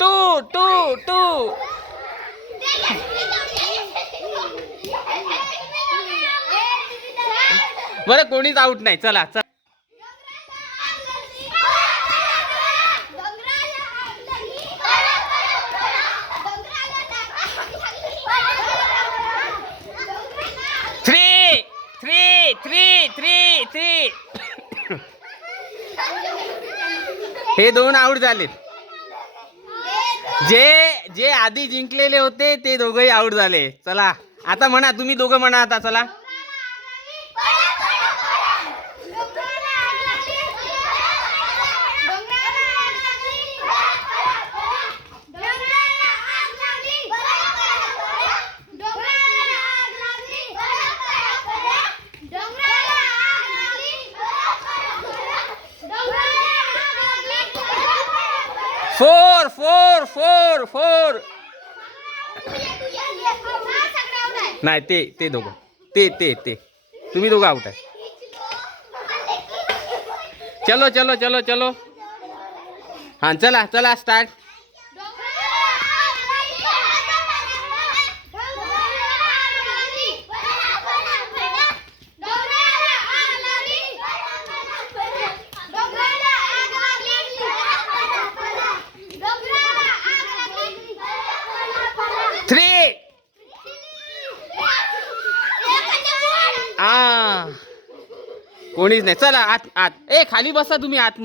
To to to. बरं कोणीच out नाही. चला चला. Three three three three three हे दोन आउट झालेत. जे जे आधी जिंकलेले होते ते दोघंही आउट झाले. चला. आता म्हणा तुम्ही दोघं म्हणा आता चला. Four four four four. नाही ते ते दोघं. ते ते ते. तुम्ही दोघं आउट आहे. चलो चलो चलो चलो. हां चला चला स्टार्ट थ्री. आ. कोणीच नाही. चला आत आत. ए खाली बसा तुम्ही आतमध्ये.